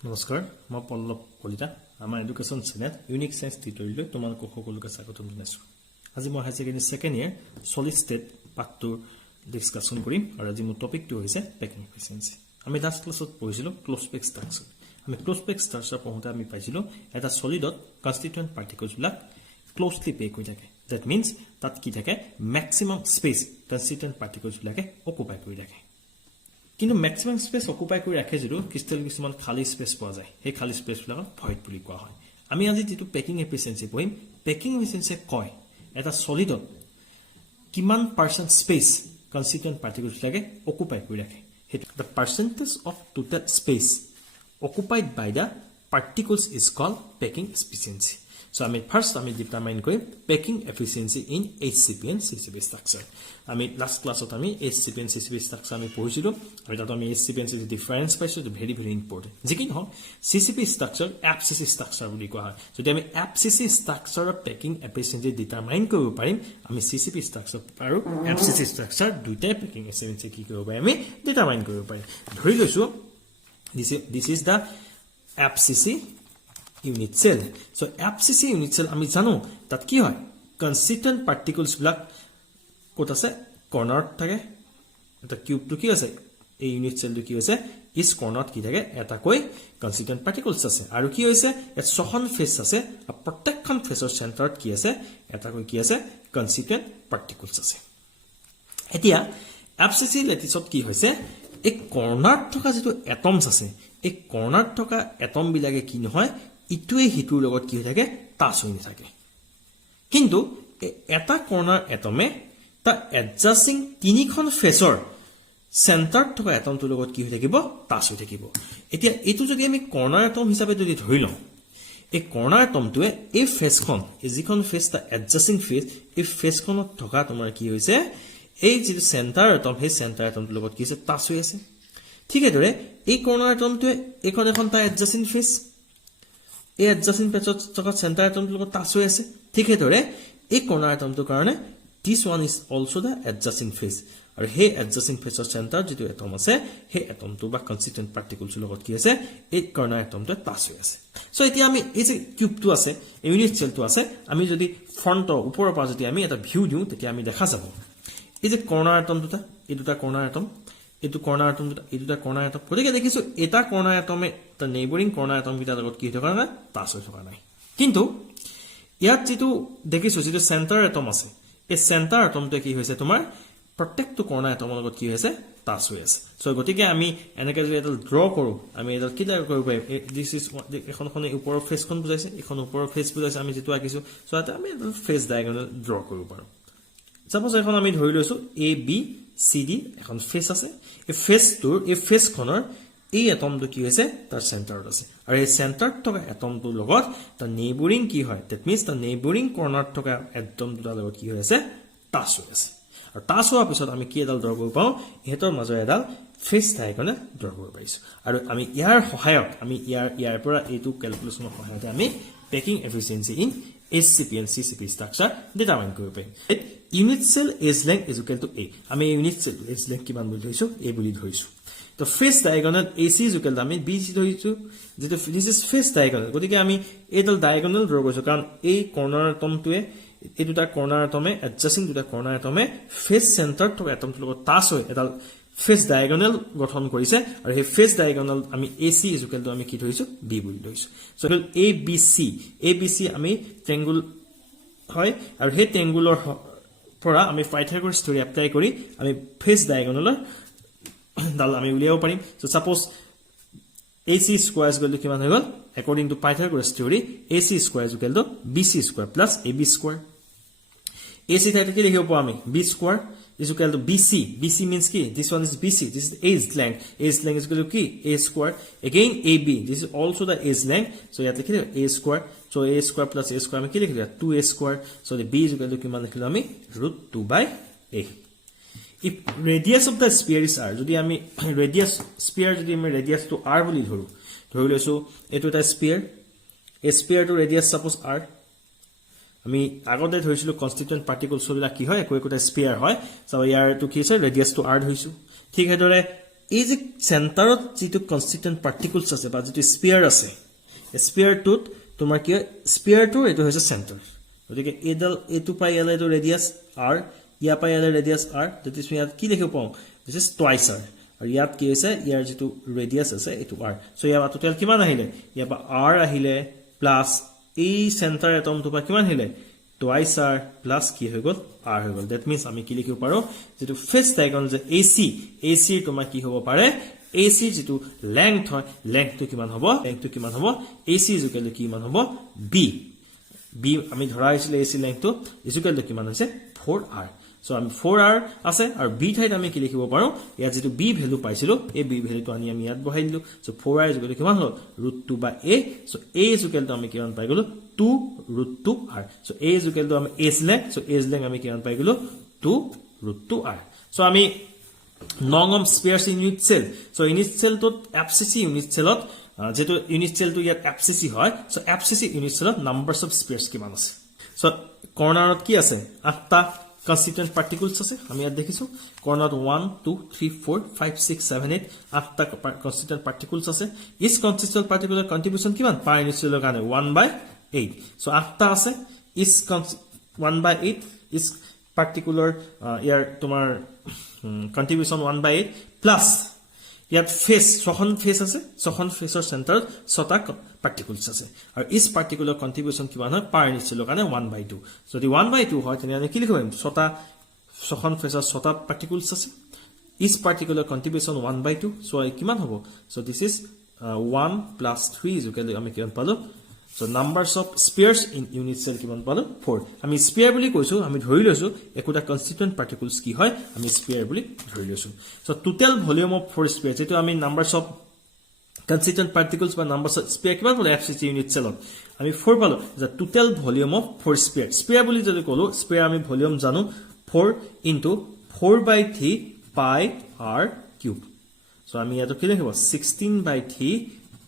নমস্কাৰ মই পল্লৱ কলিতা আমাৰ এডুকেশ্যন চেনেল ইউনিক সায়েন্স টিউটৰিয়েললৈ তোমালোকক সকলোকে স্বাগতম জনাইছোঁ আজি মই হাই সেকেন্ডাৰী সেকেন্ড ইয়াৰ সলিড স্টেট পাৰ্টটো ডিসকাশন কৰিম আৰু আজি মোৰ টপিকটো হৈছে পেকিং এফিচিয়েন্সি আমি লাষ্ট ক্লাছত পঢ়িছিলোঁ ক্লোজ পেক ষ্ট্ৰাকচাৰ আমি ক্লোজ পেক ষ্ট্ৰাকচাৰ পঢ়োঁতে আমি পাইছিলোঁ এটা সলিডত কনস্টিটুয়েন্ট পাৰ্টিকলছবিলাক ক্লোজলি পেক হৈ থাকে দ্যাট মিন্স তাত কি থাকে ম্যাক্সিমাম স্পেস কনস্টিটুয়েন্ট পাৰ্টিকলছবিলাকে অকুপাই কৰি ৰাখে কিন্তু ম্যাক্সিমাম স্পেস অকুপাই কৰি ৰাখে যদিও ক্ৰিষ্টেল কিছুমান খালী স্পেস পোৱা যায় সেই খালী স্পেসবিলাকক ভয়েড বুলি কোৱা হয় আমি আজি যেটো পেকিং এফিচিয়েন্সি পঢ়িম পেকিং এফিচিয়েন্সি কয় এটা সলিডত কিমান পাৰ্সেন্ট স্পেস কনস্টিটুয়েন্ট পাৰ্টিকলছবিলাকে অকুপাই কৰি ৰাখে হেতু the percentage of total space occupied by the particles is called packing efficiency. So, first I determine packing efficiency in HCP and CCP structure. Last class HCP and CCP structure HCP and CCP difference very very important. CCP structure FCC structure so FCC structure packing efficiency determine CCP structure FCC structure packing efficiency determine this is the FCC unit cell. So FCC unit cell আমি জানো তাত কি হয় constituent particles বিলাক কত আছে কৰ্নাৰত থাকে এটা কিউবটো কি আছে এই ইউনিট সেলটো কি হৈছে ইস কৰ্নাৰত কি থাকে এটা কৈ কনস্টিটুয়েন্ট পাৰ্টিকলছ আছে আৰু কি হৈছে এট ছখন ফেস আছে আৰু প্ৰত্যেকখন ফেসৰ চেন্টাৰত কি আছে এটা কৈ কি আছে কনস্টিটুয়েন্ট পাৰ্টিকলছ আছে এতিয়া FCC লেটিছত কি হৈছে এই কৰ্নাৰত থকা যেটো এটমছ আছে এই কৰ্নাৰত থকা এটম বিলাকে কি নহয় ইটোৱে হিটোৰ লগত কি হৈ থাকে টাচ হৈ থাকে কিন্তু এটা কৰ্নাৰ এটমে তা এডজাস্টিং তিনিখন ফেসৰ সেন্টাৰ থকা এটমটোৰ লগত কি হৈ থাকিব টাচ হৈ থাকিব এতিয়া এটো যদি আমি কৰ্নাৰ এটম হিচাপে যদি ধৰি লওঁ এই কৰ্নাৰ এটমটোৱে এই ফেসখন যিখন ফেস তা এডজাস্টিং ফেস এই ফেসখনত থকা তোমাৰ কি হৈছে এই যে সেন্টাৰ এটম সেই সেন্টাৰ এটমটোৰ লগত কি হৈছে টাচ হৈ আছে ঠিক আছে এই কৰ্নাৰ এটমটোৱে এখন তা এডজাস্টিং ফেস এই এডজাস্টিং ফেসত থকা সেন্টাৰ এটমটোৰ লগত টাচ হৈ আছে ঠিক আছে এই কৰ্নাৰ এটমটোৰ কাৰণে this one is also the adjacent phase আৰু হে adjacent phase of center যেটো এটম আছে হে এটমটো বা কনস্টিটুয়েন্ট পাৰ্টিকলছ লগত কি আছে এই কৰ্নাৰ এটমটো টাচ হৈ আছে সো এতিয়া আমি এই যে কিউবটো আছে ইউনিট সেলটো আছে আমি যদি ফ্ৰন্টৰ ওপৰৰ পৰা যদি আমি এটা ভিউ দিও তেতিয়া আমি দেখা যাব এই যে কৰ্নাৰ এটম দুটা এই দুটা কৰ্নাৰ এটম এটো কৰ্নাৰ এটম এই দুটা কৰ্নাৰ এটম গতিকে দেখিছো এটা কৰ্নাৰ এটমে তা নেইবৰিং কৰ্নাৰ এটম কিটা লগত কি থকা না টাচ হৈ থকা নাই কিন্তু ইয়াত যেটো দেখিছো যেটো সেন্টাৰ এটম আছে এই সেন্টাৰ এটমটো কি হৈছে তোমাৰ প্ৰত্যেকটো কৰ্নাৰ এটমৰ লগত কি হৈছে টাচ হৈ আছে সো গতিকে আমি এনেকৈ যদি এটা ড্ৰ কৰো আমি এটা কি কৰিব পাৰিম দিস ইজ এখন ওপৰৰ ফেসখন বুজাইছে এখন ওপৰৰ ফেস বুজাইছে আমি যেটো আকিছো সো এটা আমি ফেস ডায়াগোনাল ড্ৰ কৰিব পাৰো সাপোজ এখন আমি ধৰি লৈছো এ বি সি ডি এখন ফেস আছে এই ফেসটোৰ এই ফেসখনৰ এই এটমটো কি হৈছে তাৰ সেন্টাৰত আছে আৰু এই সেন্টাৰত থকা এটমটোৰ লগত তাৰ নেইবৰিং কি হয় দ্যাট মিন্স তাৰ নেইবৰিং কৰ্নাৰত থকা এটমটোৰ লগত কি হৈ আছে টাচ হৈ আছে আৰু টাচ হোৱাৰ পিছত আমি কি এডাল ড্ৰ কৰিব পাওঁ এহেতৰ মাজৰ এডাল ফেস ডায়াগোনাল ড্ৰ কৰিব পাৰিছো আৰু আমি ইয়াৰ সহায়ক আমি ইয়াৰ পৰা এইটো ক্যালকুলেশনৰ সহায়তে আমি packing efficiency in HCP and CCP structure determine কৰিব পাৰিম unit cell age length is equal to a আমি unit cell age length কিমান বুলি ধৰিছো a বুলি ধৰিছো তো face diagonal AC is equal to আমি BC ধৰিছো যেটো this is ফেস ডায়াগোনাল গতিকে আমি এইডাল ডায়াগোনাল ড্ৰ কৰিছো কাৰণ এই কৰ্নাৰ এটমটোৱে এই দুটা কৰ্নাৰ এটমে এডজাস্টিং দুটা কৰ্নাৰ এটমে ফেস সেন্টাৰ তো এটমটোৰ লগত টাচ হৈ এডাল ফেস ডায়াগোনাল গঠন কৰিছে আৰু এই ফেস ডায়াগোনাল আমি AC is equal to আমি কি ধৰিছো B বুলি ধৰিছো সো ABC আমি ট্ৰায়াঙ্গল হয় আৰু সেই ট্ৰায়াঙ্গলৰ পৰা আমি পাইথাগোৰাছ থিওৰি এপ্লাই কৰি আমি ফেস ডায়াগোনালৰ ডাল আমি উলিয়াব পাৰিম so suppose AC square is equal to কিমান হৈ গল according to Pythagoras theory AC square is equal to BC square plus AB square AC ঠাইতে কি লিখিব পাম আমি B square is equal to BC means কি this one is BC this is age length is equal to কি A square again AB this is also the age length so ইয়াত লিখি দিও A square so A square plus A square আমি কি লিখি দিও 2A square so the B is equal to কিমান লিখিলো আমি √2/a if radius of the sphere is r যদি আমি radius sphere যদি আমি radius to r বুলি ধৰি লৈছো এটো এটা sphere a sphere to radius suppose r আমি আগতে ধৰিছিলো কনস্টিটুয়েন্ট পাৰ্টিকলছ বিলাক কি হয় একো একোটা স্পিয়াৰ হয় সো ইয়াৰ টু কি আছে ৰেডিয়াস টু r ধৰিছো ঠিক হেদৰে এই যে চেণ্টাৰত যিটো কনষ্টিটুৱেণ্ট পাৰ্টিকলছ আছে বা যিটো স্পিয়াৰ আছে স্পিয়াৰটোত তোমাৰ কি স্পিয়াৰটো এইটো হৈছে চেণ্টাৰ গতিকে এইডাল এইটো পাই ইয়ালে এইটো ৰেডিয়াছ r ইয়া পাই ইয়ালে ৰেডিয়াছ r দ্যাট ইজ ইয়াত কি লিখিব পাওঁ দিস ইজ টুৱাইস r আৰু ইয়াত কি হৈছে ইয়াৰ যিটো ৰেডিয়াছ আছে এইটো r সো ইয়াৰ টোটাল কিমান আহিলে ইয়াৰ পৰা r আহিলে প্লাস এই চেণ্টাৰ এটমটো পৰা কিমান আহিলে টুৱাইস r প্লাস কি হৈ গল r হৈ গল দ্যাট মিন্স আমি কি লিখিব পাৰো যেটো ফাৰ্স্ট ডায়াগোনাল যে AC তোমাৰ কি হ'ব পাৰে AC যেটো লেংথ হয় লেংথটো কিমান হ'ব AC জুকেলে কিমান হ'ব b আমি ধৰা হৈছিল AC লেংথটো ইজুকেলটো কিমান হৈছে 4r সো আমি 4r আছে আৰু b ঠাইত আমি কি লিখিব পাৰো ইয়াত যেটো b ভ্যালু পাইছিলো এই b ভ্যালুটো আমি ইয়াত বহাই দিলো সো 4r ইজুকেল কিমান হল √2/a সো a ইজুকেলটো আমি কিমান পাই গলো 2√2r সো a ইজুকেলটো আমি a লেং আমি কিমান পাই গলো 2√2r সো আমি নংম spheres in unit cell so unit সেলটোত FCC ইউনিট সেলত যেটো ইউনিট সেলটো ইয়াত FCC হয় সো FCC ইউনিট সেলত নাম্বাৰস অফ স্পিয়াৰছ কিমান আছে সো কৰ্নাৰত কি আছে 8টা constituent particles আছে আমি ইয়াত দেখিছো কৰ্নাৰত 1 2 3 4 5 6 7 8 8টা constituent particles আছে ইচ constituent particle contribution কিমান পাৰ ইউনিট সেলৰ কাৰণে 1/8 সো 8টা আছে ইচ 1/8 ইচ particular ইয়াৰ তোমাৰ contribution 1/8 প্লাস ইয়াত ফেস ছখন ফেস আছে ছখন ফেসৰ সেন্টাৰত ছটা পাৰ্টিকলছ আছে আৰু ইচ পাৰ্টিকুলাৰ কন্ট্ৰিবিউশন কিমান হয় পাৰ ইউনিট সেলৰ কাৰণে 1/2 যদি 1/2 হয় তেনে আমি কি লিখিম ছখন ফেসৰ ছটা পাৰ্টিকলছ আছে ইচ পাৰ্টিকুলাৰ কন্ট্ৰিবিউশন 1/2 সো কিমান হ'ব সো দিস ইজ 1 plus 3 জুকেলে আমি কিমান পালো so numbers of spheres in unit cell কিমান পালো 4 আমি স্পিয়াৰ বুলি কৈছো আমি ধৰি লৈছো একটা কনস্টিটুৱেন্ট পাৰ্টিকলছ কি হয় আমি স্পিয়াৰ বুলি ধৰি লৈছো so total volume of 4 spear যেটো আমি নাম্বাৰস অফ constituent particles বা নাম্বাৰস অফ স্পিয়াৰ কিমান হল FCC ইউনিট সেলত আমি 4 পালো যে টোটাল ভলিউম অফ 4 স্পিয়াৰ বুলি যদি কলো স্পিয়াৰ আমি ভলিউম জানো 4 into 4/3 pi r cube so আমি ইয়াতো কি লিখিব 16/3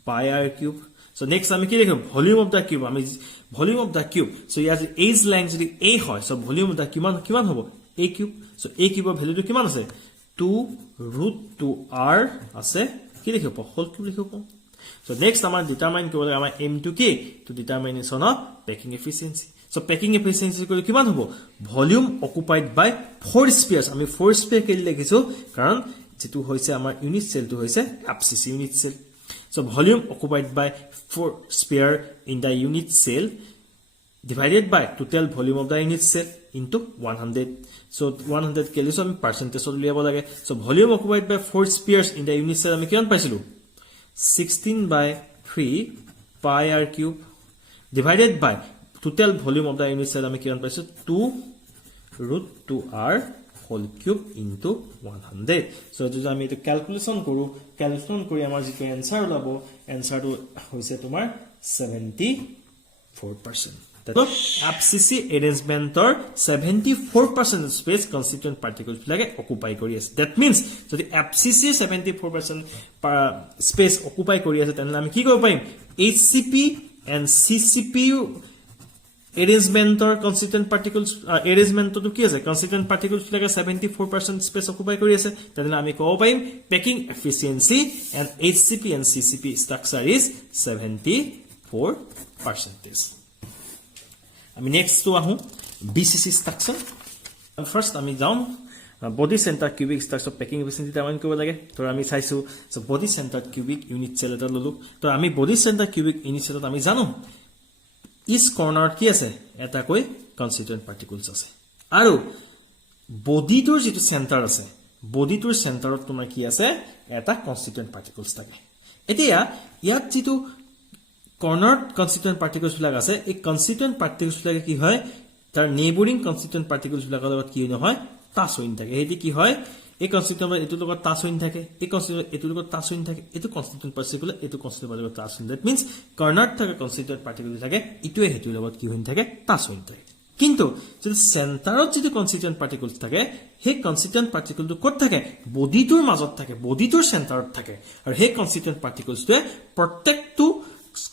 pi r cube so next আমি কি লিখিম volume of the cube আমি volume of the cube so ইয়াত age length যদি a হয় so volume of the কিমান হ'ব a cube so a cube ৰ ভ্যালুটো কিমান আছে 2√2r আছে কি লিখিব whole cube লিখিব so next আমাৰ ডিটাৰমাইন কৰিব লাগে আমাৰ m to k to determination of packing efficiency so packing efficiency কৰি কিমান হ'ব volume occupied by 4 spheres আমি 4 sphere কে লিখিছো কাৰণ যেটো হৈছে আমাৰ ইউনিট সেলটো হৈছে FCC unit cell so volume occupied by 4 sphere in the unit cell divided by total volume of the unit cell into 100 so 100 ke liye so ami percentage of liya lage so volume occupied by 4 spheres in the unit cell ami kiman paisilu 16/3 pi r cube divided by total volume of the unit cell ami kiman paisu 2√2r whole cube into 100 so যদি আমি এটো calculation কৰি আমাৰ যেটো answer ওলাবো आंसरটো হৈছে তোমাৰ 74% so FCC arrangementor 74% space constituent particles লাগে occupy কৰি আছে that means যদি FCC 74% space occupy কৰি আছে তেনে আমি কি কৰিব পাৰিম HCP and CCP arrangementor constituent particles arrangement to কি আছে constituent particles লাগে 74% space occupy কৰি আছে তেনে আমি ক'ব পাৰিম packing efficiency and HCP and CCP structure is 74%. আমি next to আহো BCC structure first আমি যাম body center cubic structure packing efficiency determine কৰিব লাগে তো আমি চাইছো so body center cubic unit cell এটা ললো তো আমি body center cubic unit cell আমি জানো ইচ কৰ্নাৰত কি আছে এটা কই কনস্টিটুৱেন্ট পাৰ্টিকলছ আছে আৰু বডিটোৰ যেটো সেন্টাৰ আছে বডিটোৰ সেন্টাৰত তোমাৰ কি আছে এটা কনস্টিটুৱেন্ট পাৰ্টিকলছ থাকে এতিয়া ইয়াত যেটো কৰ্নাৰত কনস্টিটুৱেন্ট পাৰ্টিকলছ বিলাক আছে এই কনস্টিটুৱেন্ট পাৰ্টিকলছ বিলাক কি হয় তাৰ নেইবৰিং কনস্টিটুৱেন্ট পাৰ্টিকলছ বিলাকৰ লগত কি নহয় টাচ হৈ থাকে হেতি কি হয় এই কনস্টিটুৱেন্ট এটো লগত টাচ হৈ থাকে এই কনস্টিটুৱেন্ট এটো লগত টাচ হৈ থাকে এটো কনস্টিটুৱেন্ট পাৰ্টিকল এটো কনস্টিটুৱেন্ট লগত টাচ হৈ দ্যাট মিন্স কৰ্নাৰত থকা কনস্টিটুৱেন্ট পাৰ্টিকল থাকে ইটোৱে হেতু লগত কি হৈ থাকে টাচ হৈ থাকে কিন্তু যদি সেন্টাৰত যদি কনস্টিটুৱেন্ট পাৰ্টিকলছ থাকে হে কনস্টিটুৱেন্ট পাৰ্টিকলটো ক'ত থাকে বডিটোৰ মাজত থাকে বডিটোৰ সেন্টাৰত থাকে আৰু হে কনস্টিটুৱেন্ট পাৰ্টিকলছটোৱে প্ৰত্যেকটো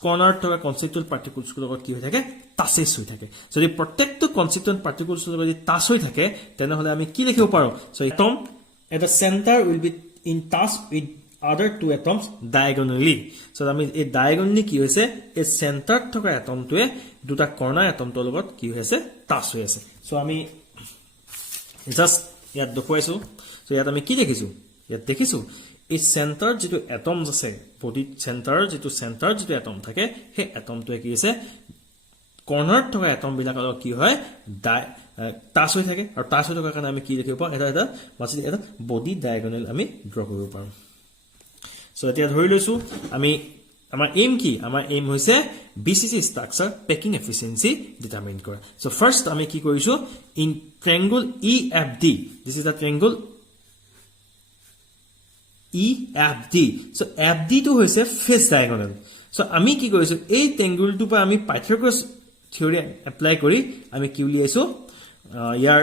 কৰ্নাৰত থকা কনস্টিটুৱেন্ট পাৰ্টিকলছৰ লগত কি হৈ থাকে টাচেছ হৈ থাকে যদি প্ৰত্যেকটো কনস্টিটুৱেন্ট পাৰ্টিকলছৰ লগত টাচ হৈ থাকে তেনে হলে আমি কি লিখিব পাৰো so atom at the center will be in touch with other two atoms diagonally. So আমি এই diagonally কি হৈছে এই center থকা এটমটোৱে দুটা কৰ্ণাৰ এটমটোৰ লগত কি হৈছে টাচ হৈ আছে. So আমি জাস্ট ইয়াত দেখুৱাইছো. So ইয়াত আমি কি দেখিছো ইয়াত দেখিছো এই center যেটো atoms আছে body center যেটো atom থাকে সেই atomটোৱে কি হৈছে কৰ্ণাৰ থকা এটম বিলাকৰ কি হয় টাচ হৈ থাকে আৰু টাচ হৈ থকাৰ কাৰণে আমি কি দেখিব পাওঁ এটা মাজতে এটা বডি ডায়াগোনাল আমি ড্ৰ কৰিব পাৰোঁ. সো এতিয়া ধৰি লৈছো আমি আমাৰ এম কি আমাৰ এম হৈছে BCC structure packing efficiency determine কৰা. সো ফাৰ্স্ট আমি কি কৰিছো in ট্ৰায়াঙ্গল EFD this is the ট্ৰায়াঙ্গল EFD. So FD টো হৈছে ফেস ডায়াগোনাল. সো আমি কি কৰিছো এই ট্ৰায়াঙ্গলটো পৰা আমি পাইথাগোৰাছ থিওৰি এপ্লাই কৰি আমি কি উলিয়াইছো ইয়াৰ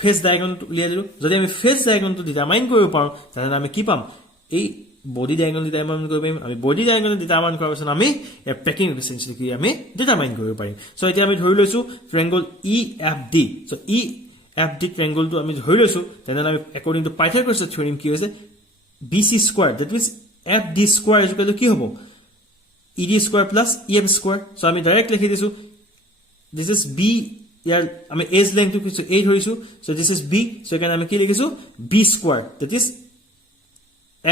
ফেস ডায়াগোনালটো উলিয়াই দিলো. যদি আমি ফেস ডায়াগোনালটো ডিটাৰমাইন কৰিব পাৰো তেনে আমি কি পাম এই বডি ডায়াগোনাল ডিটাৰমাইন কৰিব পাৰিম. আমি বডি ডায়াগোনাল ডিটাৰমাইন কৰাৰ পিছত আমি এ পেকিং এফিচিয়েন্সি কি আমি ডিটাৰমাইন কৰিব পাৰিম. সো এতিয়া আমি ধৰি লৈছো ট্ৰায়াঙ্গল EFD. সো EFD ট্ৰায়াঙ্গলটো আমি ধৰি লৈছো তেনে আমি একৰ্ডিং টু পাইথাগোৰাছ থিওৰেম কি হৈছে BC square that means FD square is equal to কি হ'ব ED square plus EF square. So আমি ডাইৰেক্ট লিখি দিছো this is B ইয়াৰ আমি এজ লেংথ টো কিছু 8 ধৰিছো. So this is B. So এখানে আমি কি লিখিছো B square that is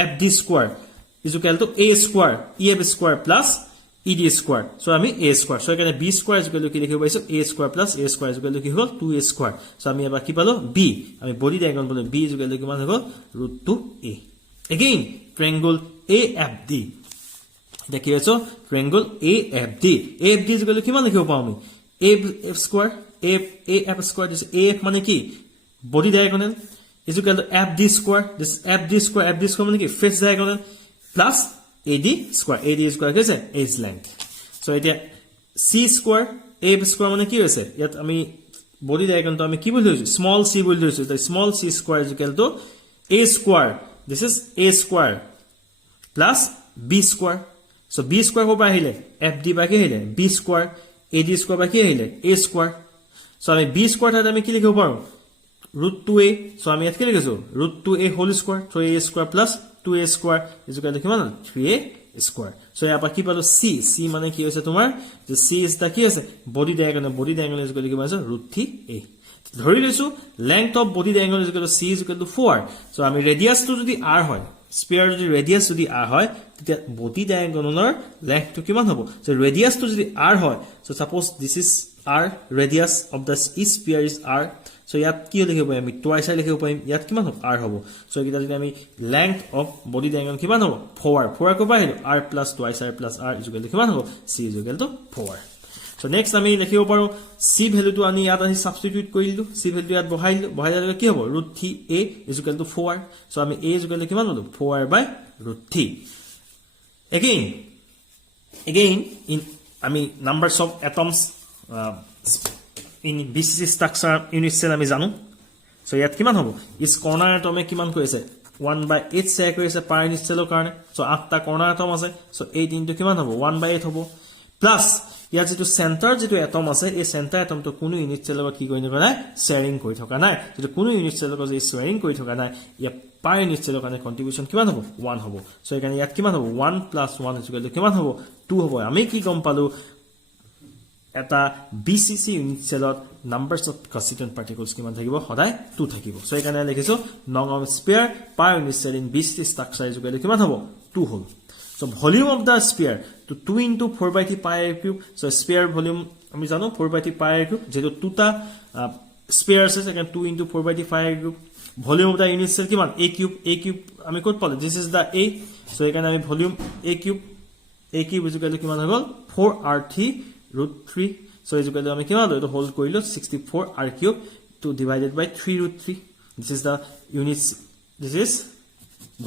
FD square is equal to A square EF square plus ED square. So আমি A স্কয়াৰ. সো এখানে B square is equal to কি লিখিব পাইছো A square plus A square is equal to কি হ'ল 2A square. So আমি এবাৰ কি পালো B. আমি বডি ডায়াগোনাল পালো B is equal to কিমান হ'ব √2A. again triangle AFD এটা কি হৈছে triangle AFD. AFD is equal to কিমান লিখিব পাওঁ আমি AF square AF square this AF মানে কি body diagonal is equal to FD square this FD square মানে কি face diagonal plus AD square কি আছে edge length. so এতিয়া C square AF square মানে কি হৈছে ইয়াত আমি body diagonal তো আমি কি বুলি লৈছো small c বুলি লৈছো. the small c square is equal to A square this is A square plus B square. so B square হ'ব আহিলে FD বাকি আহিলে B square AD square বাকি আহিলে A square. so আমি B square তাত আমি কি লিখিব পাৰো √2A. so আমি ইয়াত কি লিখিছো √2A whole square 3A square plus 2A square is equal to কিমান 3A square. so ইয়াৰ পৰা কি পালো C মানে কি হৈছে তোমাৰ যে C is the কি আছে body diagonal is equal to কিমান আছে √3A. ধৰি লৈছো length of body diagonal is equal to C is equal to 4. so আমি radius টো যদি r হয় sphere যদি radius যদি r হয় তেতিয়া body diagonalৰ length টো কিমান হ'ব. so radius টো যদি r হয় so suppose this is r radius of the sphere is r. so ইয়াত কি লিখিব পাৰিম আমি twice লিখিব পাৰিম ইয়াত কিমান হ'ব r হ'ব. so এটা যদি আমি length of body diagonal কিমান হ'ব 4 কো পাইলো r plus twice r plus r is equal to কিমান হ'ব C is equal to 4. so next আমি লিখিব পাৰো C ভ্যালু টো আমি ইয়াত আহি সাবস্টিটিউট কৰিলো C ভ্যালু ইয়াত বহাইলে কি হ'ব √3A is equal to 4. so আমি A is equal to কিমান ললো 4/√3. again in আমি numbers of atoms in BCC structure unit cell আমি জানো. so ইয়াত কিমান হ'ব is corner atom কিমান কৈছে 1/8 শেয়াৰ কৰিছে per unit cell কাৰণে. so 8টা corner atom আছে. so 8 into কিমান হ'ব 1/8 হ'ব plus ইয়াৰ যেটো সেন্টাৰ যেটো এটম আছে এই সেন্টাৰ এটমটো কোনো ইউনিট সেলৰ লগত কি কৰি থকা নাই শেয়াৰিং কৰি থকা নাই. যেটো কোনো ইউনিট সেলৰ লগত শেয়াৰিং কৰি থকা নাই ইয়া পাৰ ইউনিট সেলৰ কাৰণে কন্ট্ৰিবিউশন কিমান হ'ব 1 হ'ব. সো এখানে ইয়াত কিমান হ'ব 1 + 1 = কিমান হ'ব 2 হ'ব. আমি কি গম পালো এটা BCC ইউনিট সেলত নাম্বাৰস অফ কনস্টিটুয়েন্ট পাৰ্টিকলস কিমান থাকিব সদায় 2 থাকিব. সো এখানে লিখিছো নং of sphere per unit cell in BCC structure = কিমান হ'ব 2 হ'ল. so volume of the sphere to 2 into 4/3 pi r cube. so sphere volume আমি জানো 4/3 pi r cube যেটো দুটা spheres আছে সেখানে 2 into 4/3 pi r cube. volume of the unit cell কিমান a cube আমি কত পালো this is the A. so এখানে আমি volume a cube is equal to কিমান হ'ল 4r3√3. so is equal to আমি কিমান ললো হোল কৰিলো 64r cube to divided by 3√3. this is the units this is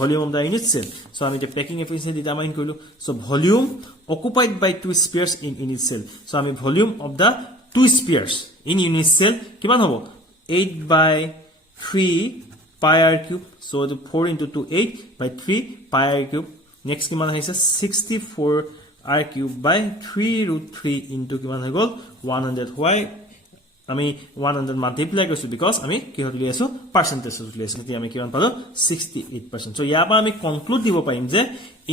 volume of the unit cell. so আমি the packing efficiency determine কৰিলো. so volume occupied by two spheres in unit cell. so আমি volume of the two spheres in unit cell কিমান হ'ব 8/3 pi r cube. so the 4 into 2 8/3 pi r cube. next কিমান আহিছে 64r cube by 3√3 into কিমান হৈ গল 100. why আমি 100 multiply কৰিছো because আমি কি হলি আছো পাৰ্সেন্টেজ উলি আছো তেতিয়া আমি কিমান পালো 68%. সো ইয়াৰ পৰা আমি কনক্লুড দিব পাৰিম যে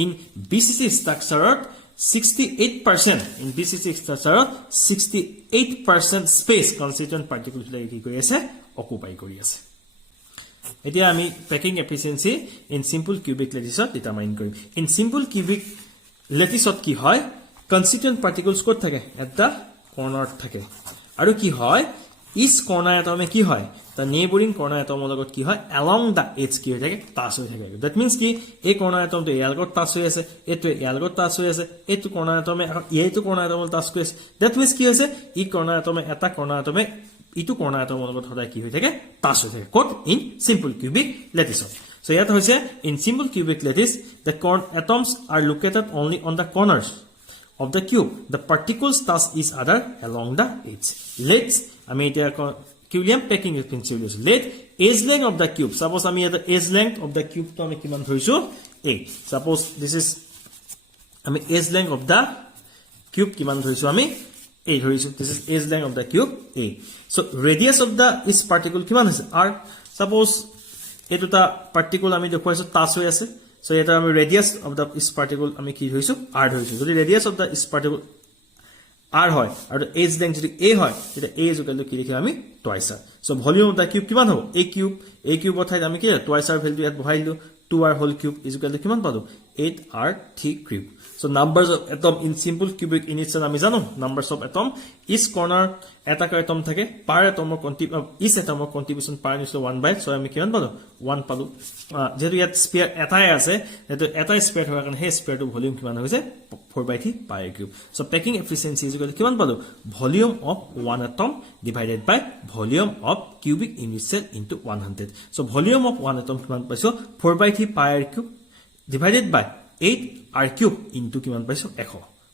in BCC ষ্ট্ৰাকচাৰত 68% in BCC structure 68% space constituent particles like কি কৰি আছে অকুপাই কৰি আছে এতিয়া আমি packing efficiency in simple cubic lattice determine কৰিম in simple cubic lattice কি হয় constituent particles ক'ত থাকে এটা corner থাকে আৰু কি হয় each corner atom কি হয় the neighboring corner atom লগত কি হয় along the edge কি হৈ থাকে টাচ হৈ থাকে that means কি এই corner atom টো ইয়াৰ লগত টাচ হৈ আছে এটো ইয়াৰ লগত টাচ হৈ আছে এটো corner atom এইটো corner atom টাচ কৰি আছে that means কি হৈছে ই corner atom এটা corner atom ইটো corner atom লগত সদায় কি হৈ থাকে টাচ হৈ থাকে ক'ত in simple cubic lattice so ইয়াত হৈছে in simple cubic lattice the atoms are located only on the corners of the cube the particles touch each other along the edge let's আমি এটা Culium packing efficiency let edge length of the cube suppose আমি এটা edge length of the cube তো আমি কিমান ধৰিছো a suppose this is আমি edge length of the cube কিমান ধৰিছো আমি a ধৰিছো this is edge length of the cube a so radius of the each particle কিমান আছে r suppose এটোটা particle আমি দেখুৱাইছো টাচ হৈ আছে so এটা আমি radius of the each particle আমি কি ধৰিছো r ধৰিছো যদি radius of the each particle r হয় আৰু edge length যদি a হয় তেতিয়া a ইকুয়াল কি লিখিম আমি twice r so volume of the cube কিমান হ'ব a cube অথাই আমি কি twice r ভ্যালু ইয়াত বহাইলো 2r whole cube is equal to কিমান পালো 8r3 cube so numbers of atom in simple cubic units আমি জানো numbers of atom each corner এটা atom থাকে per atom each atom contribution per unit 1/, so আমি কিমান পালো 1 পালো যেহেতু ইয়াত স্ফিয়াৰ এটাই আছে যেহেতু এটাই স্ফিয়াৰ হোৱাৰ কাৰণে সেই স্ফিয়াৰটো ভলিউম কিমান হৈছে 4/3 pi cube so packing efficiency is equal to কিমান পালো volume of one atom divided by volume of cubic unit cell into 100 so volume of one atom কিমান পাইছো 4/3 pi r cube divided by 8 r cube into কিমান পাইছো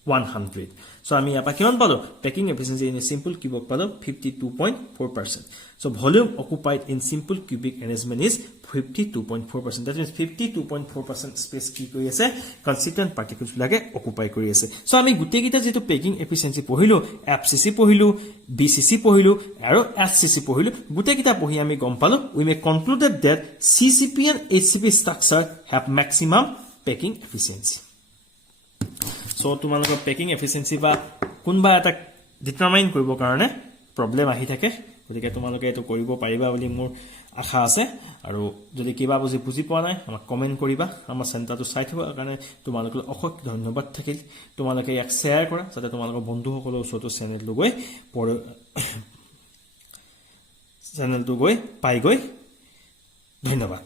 100 so আমি আপা কিমান পালো packing efficiency in a simple cube পালো 52.4% so volume occupied in simple cubic arrangement is 52.4% that means 52.4% space কি কৰি আছে constituent particles লাগে occupy কৰি আছে so আমি গুটে গিটা যেটো packing efficiency পঢ়িলো FCC পঢ়িলো BCC পঢ়িলো আৰু SCC পঢ়িলো গুটে গিটা পঢ়ি আমি গম পালো we may conclude that CCP and HCP structure have maximum packing efficiency so তোমালোকৰ packing efficiency বা কোনবা এটা ডিটাৰমাইন কৰিব কাৰণে প্ৰবলেম আহি থাকে গতিকে তোমালোকে এটো কৰিব পাৰিবা বুলি মোৰ আশা আছে আৰু যদি কিবা বুজি পোৱা নাই আমাক কমেন্ট কৰিবা আমাৰ চেণ্টাৰটো চাই থোৱাৰ কাৰণে তোমালোকক অশেষ ধন্যবাদ থাকিল তোমালোকে এক শেয়াৰ কৰা যাতে তোমালোকৰ বন্ধুসকলৰ ওচৰতো চেনেলটো গৈ পাই গৈ ধন্যবাদ